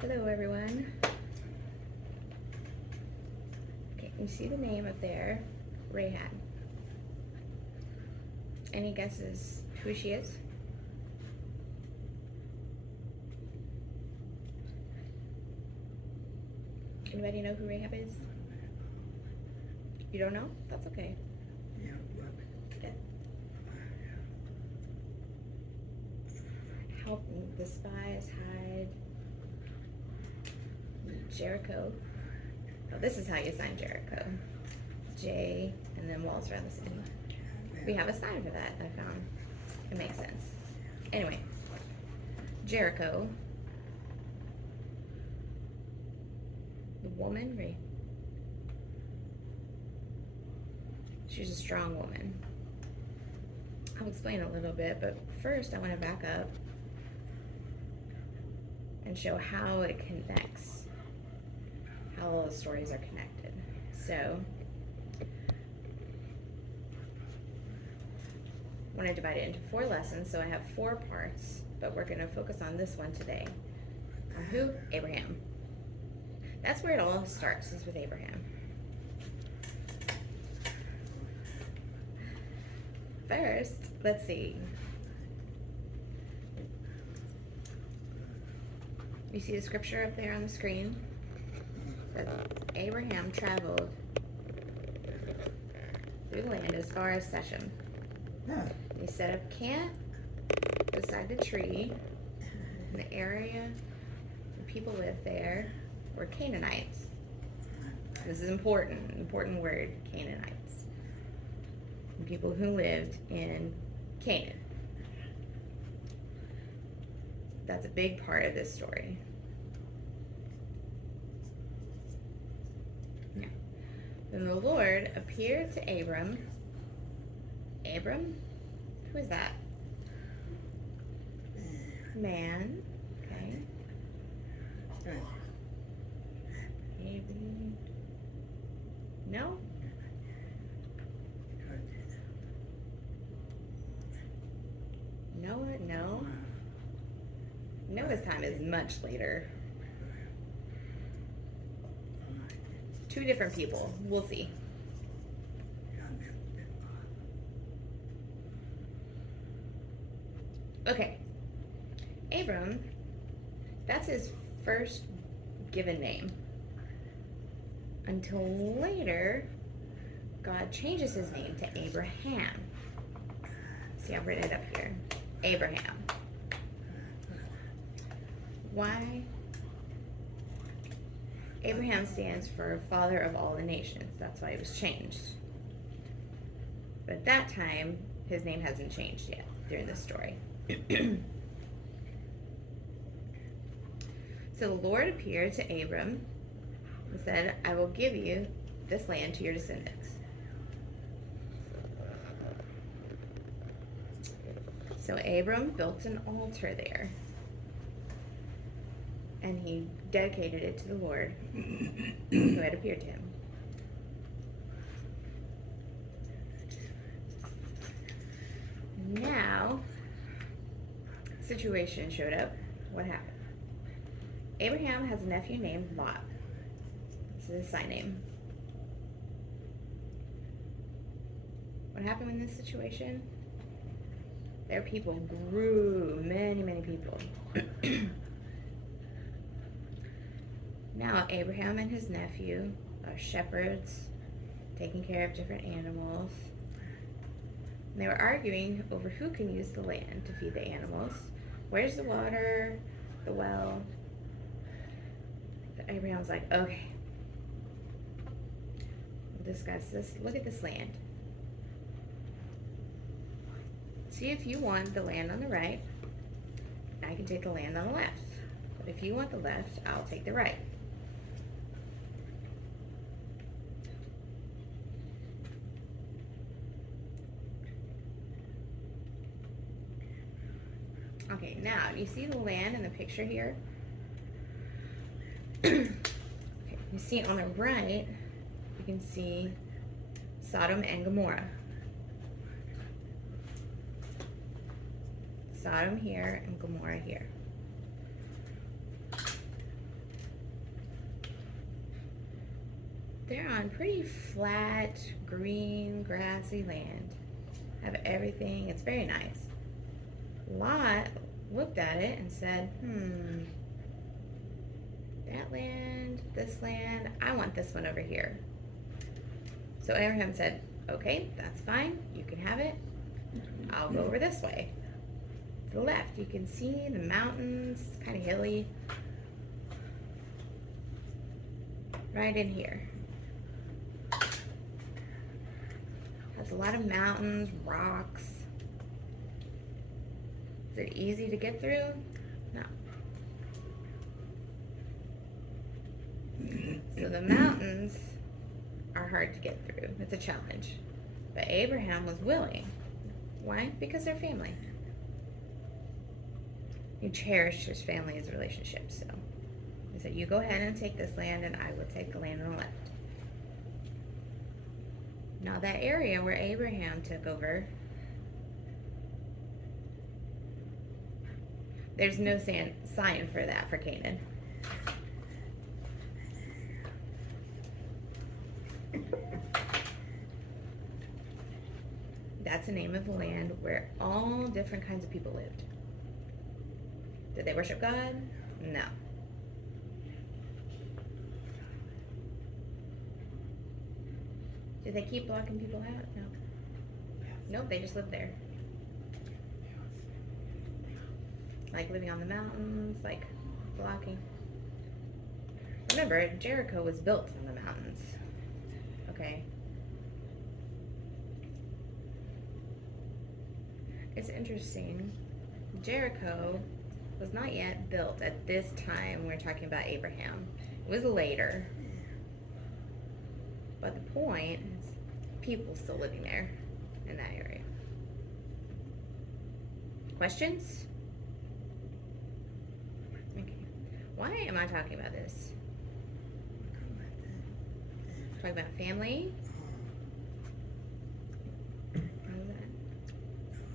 Hello everyone. Okay, you see the name up there, Rahab. Any guesses who she is? Anybody know who Rahab is? You don't know? That's okay. Yeah, Okay. Helping the spies hide Jericho. Oh, this is how you sign Jericho. J and then walls around the city. We have a sign for that, I found. It makes sense. Anyway, Jericho. The woman, right? She's a strong woman. I'll explain a little bit, but first I want to back up and show how it connects, how all the stories are connected. So, I want to divide it into 4 lessons, so I have 4 parts, but we're going to focus on this one today. On who? Abraham. That's where it all starts, is with Abraham. First, let's see. You see the scripture up there on the screen? That Abraham traveled through the land as far as Shechem. He set up camp beside the tree. In the area the people lived there were Canaanites. This is important word, Canaanites. And people who lived in Canaan. That's a big part of this story. Now, then the Lord appeared to Abram. Abram? Who is that? Man. Okay. Abram. No? No. No, this time is much later. 2 different people. We'll see. Okay. Abram, that's his first given name. Until later, God changes his name to Abraham. See, I've written it up here. Abraham. Why? Abraham stands for father of all the nations. That's why it was changed. But at that time, his name hasn't changed yet during this story. So the Lord appeared to Abram and said, I will give you this land to your descendants. So Abram built an altar there. And he dedicated it to the Lord who had appeared to him. Now, situation showed up. What happened? Abraham has a nephew named Lot. This is his sign name. What happened in this situation? Their people grew, many people. Now, Abraham and his nephew are shepherds, taking care of different animals. And they were arguing over who can use the land to feed the animals. Where's the water, the well? But Abraham's like, okay, we'll discuss this. Look at this land. See if you want the land on the right, I can take the land on the left. But if you want the left, I'll take the right. Okay, now, you see the land in the picture here? Okay, you see on the right, you can see Sodom and Gomorrah. Sodom here and Gomorrah here. they're on pretty flat, green, grassy land. Have everything. It's very nice. Lot looked at it and said, that land, this land, I want this one over here. So Abraham said, okay, that's fine. You can have it. I'll go over this way. To the left, you can see the mountains, kind of hilly. Right in here. Has a lot of mountains, rocks. Is it easy to get through? No. So the mountains are hard to get through. It's a challenge. But Abraham was willing. Why? Because they're family. He cherished his family's relationship. So he said, you go ahead and take this land, and I will take the land on the left. Now that area where Abraham took over, there's no sign for that for Canaan. That's the name of the land where all different kinds of people lived. Did they worship God? No. Did they keep blocking people out? No. Nope, they just lived there. Like living on the mountains, like blocking. Remember, Jericho was built on the mountains. Okay. It's interesting. Jericho was not yet built at this time. We're talking about Abraham. It was later. But the point is, people still living there in that area. Questions? Okay. Why am I talking about this? Talking about family.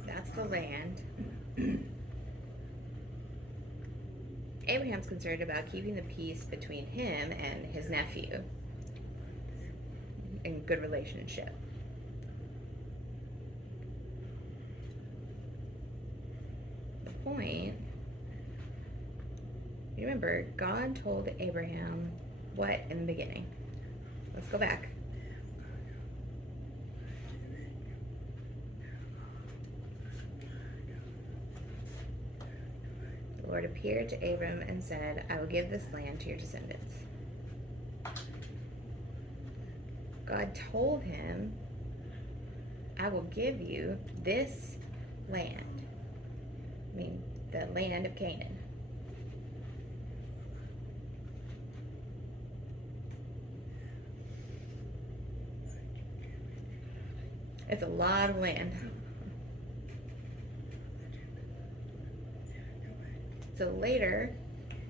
That's the land. Abraham's concerned about keeping the peace between him and his nephew in good relationship. The point, you remember, God told Abraham what in the beginning? Let's go back. The Lord appeared to Abram and said, I will give this land to your descendants. God told him, I will give you this land. I mean, the land of Canaan. It's a lot of land. So later,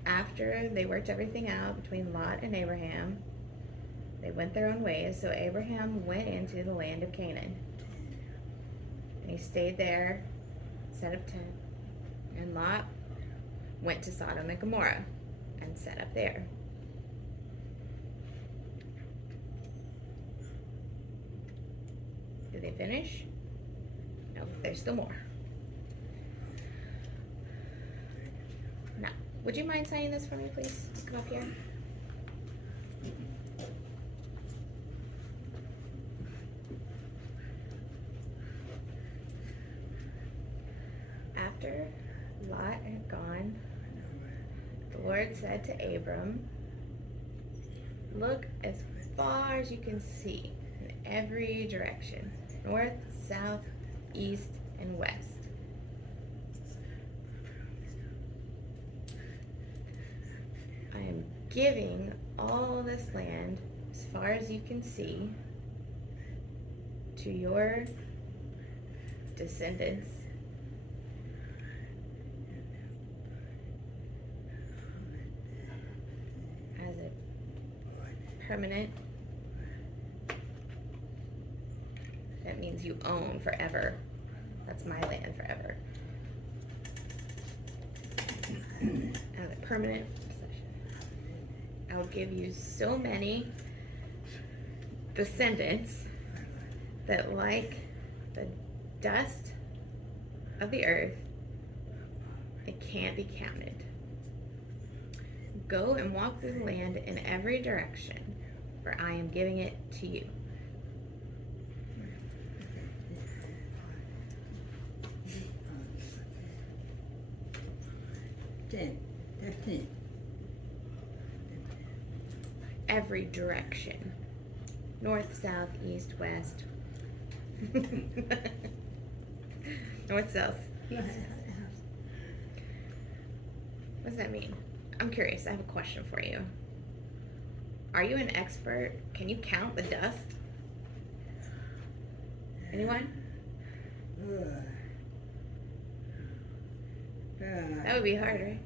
after they worked everything out between Lot and Abraham, they went their own ways. So Abraham went into the land of Canaan. And he stayed there, set up tent. And Lot went to Sodom and Gomorrah and set up there. Did they finish? No, there's still more. Now, would you mind signing this for me, please? Come up here. After Lot had gone, the Lord said to Abram, look as far as you can see in every direction, north, south, east, and west. I am giving all this land, as far as you can see, to your descendants as a permanent. That means you own forever. That's my land forever. As a permanent possession. I will give you so many descendants that, like the dust of the earth, it can't be counted. Go and walk through the land in every direction, for I am giving it to you. Every direction. North, south, east, west. North, south, east. What does that mean? I'm curious. I have a question for you. Are you an expert? Can you count the dust? Anyone? That would be hard, right?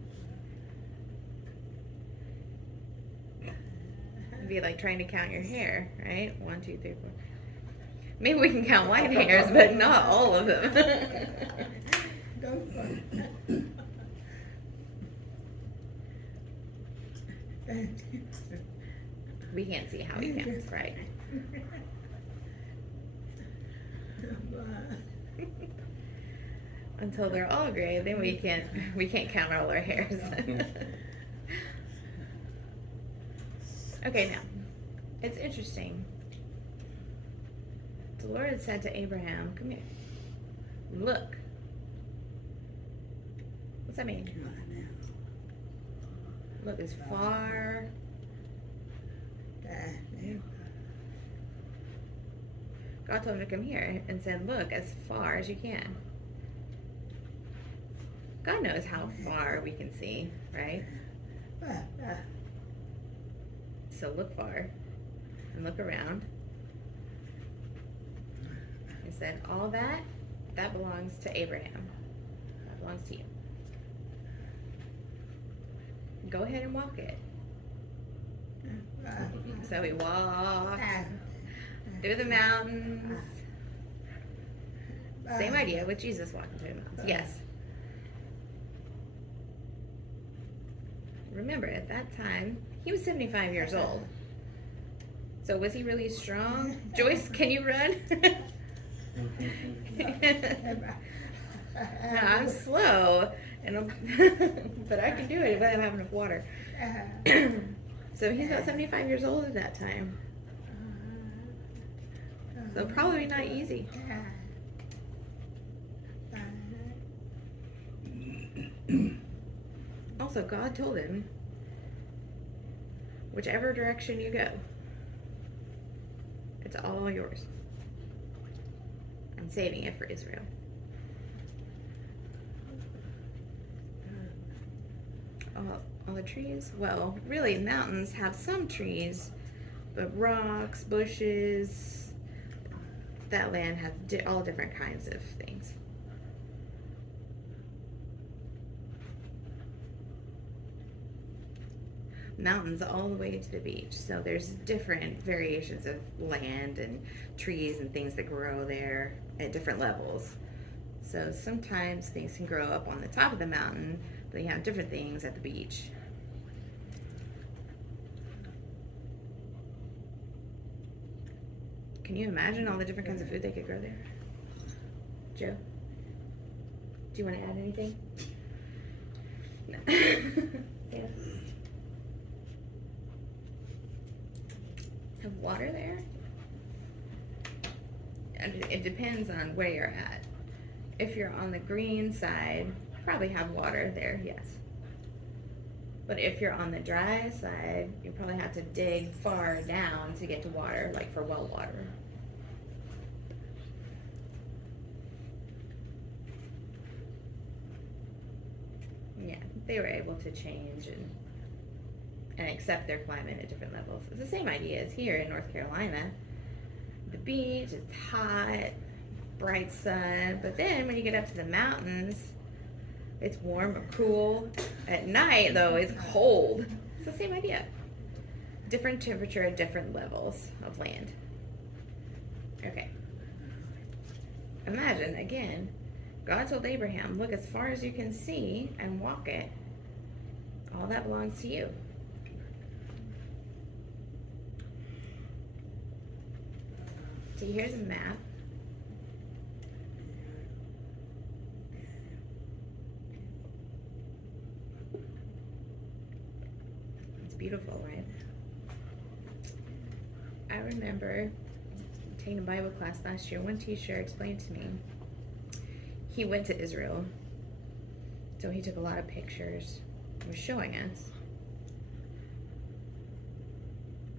It'd be like trying to count your hair, right? 1, 2, 3, 4. Maybe we can count white hairs, but not all of them. We can't see how he counts, right? Until they're all gray, then we can't count all our hairs. Okay, now it's interesting. The Lord had said to Abraham, "Come here. Look." What's that mean? Look as far. God told him to come here and said, "Look as far as you can." God knows how far we can see, right? So look far and look around. He said, all that belongs to Abraham. That belongs to you. Go ahead and walk it. So we walked through the mountains. Same idea with Jesus walking through the mountains. Yes. Remember, at that time, he was 75 years old. So was he really strong? Joyce, can you run? I'm slow, but I can do it if I don't have enough water. So he's about 75 years old at that time. So probably not easy. Also, God told him, whichever direction you go, it's all yours. I'm saving it for Israel. All the trees? Well, really, mountains have some trees, but rocks, bushes, that land has all different kinds of things. Mountains all the way to the beach. So there's different variations of land and trees and things that grow there at different levels. So sometimes things can grow up on the top of the mountain, but you have different things at the beach. Can you imagine all the different kinds of food they could grow there? Joe? Do you want to add anything? No. Yeah. Have water there? It depends on where you're at. If you're on the green side, you probably have water there, yes. But if you're on the dry side, you probably have to dig far down to get to water, like for well water. Yeah, they were able to change and accept their climate at different levels. It's the same idea as here in North Carolina. The beach, it's hot, bright sun, but then when you get up to the mountains, it's warm or cool. At night, though, it's cold. It's the same idea. Different temperature at different levels of land. Okay. Imagine, again, God told Abraham, look as far as you can see and walk it. All that belongs to you. See, here's a map. It's beautiful, right? I remember taking a Bible class last year. One teacher explained to me he went to Israel, so he took a lot of pictures and was showing us.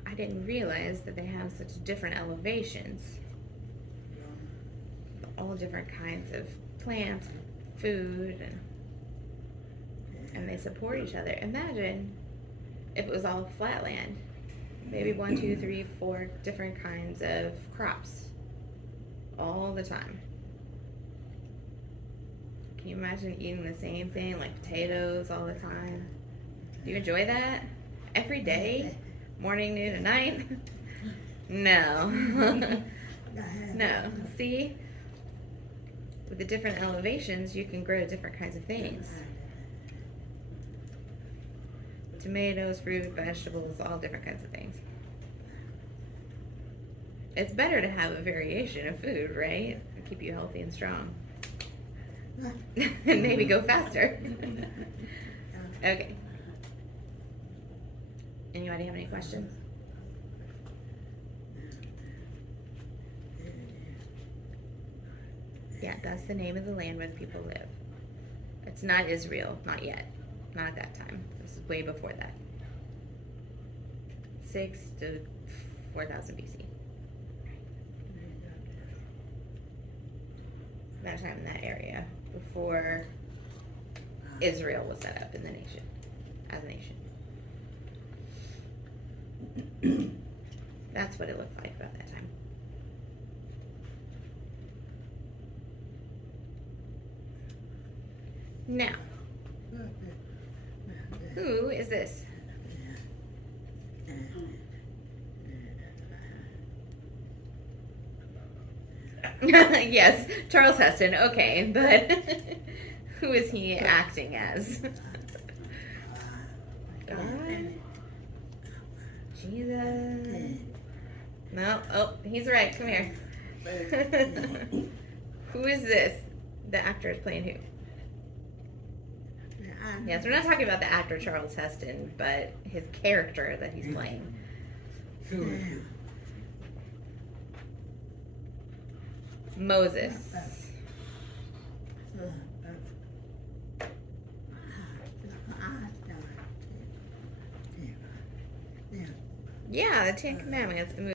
I didn't realize that they have such different elevations. All different kinds of plants, food, and they support each other. Imagine if it was all flat land. Maybe 1, 2, 3, 4 different kinds of crops all the time. Can you imagine eating the same thing, like potatoes all the time? Do you enjoy that? Every day? Morning, noon, and night? No. No. See? With the different elevations, you can grow different kinds of things. Tomatoes, fruit, vegetables, all different kinds of things. It's better to have a variation of food, right? To keep you healthy and strong. And maybe go faster. Okay. Anybody have any questions? Yeah, that's the name of the land where the people live. It's not Israel, not yet. Not at that time. This is way before that. 6 to 4000 BC. That time in that area, before Israel was set up in the nation, as a nation. That's what it looked like about that time. Now, who is this? Yes, Charles Heston, okay, but who is he acting as? God? Jesus? No, oh, he's right, come here. Who is this? The actor is playing who? Yes, we're not talking about the actor Charles Heston, but his character that he's playing. Moses. Yeah, the Ten Commandments, the movie.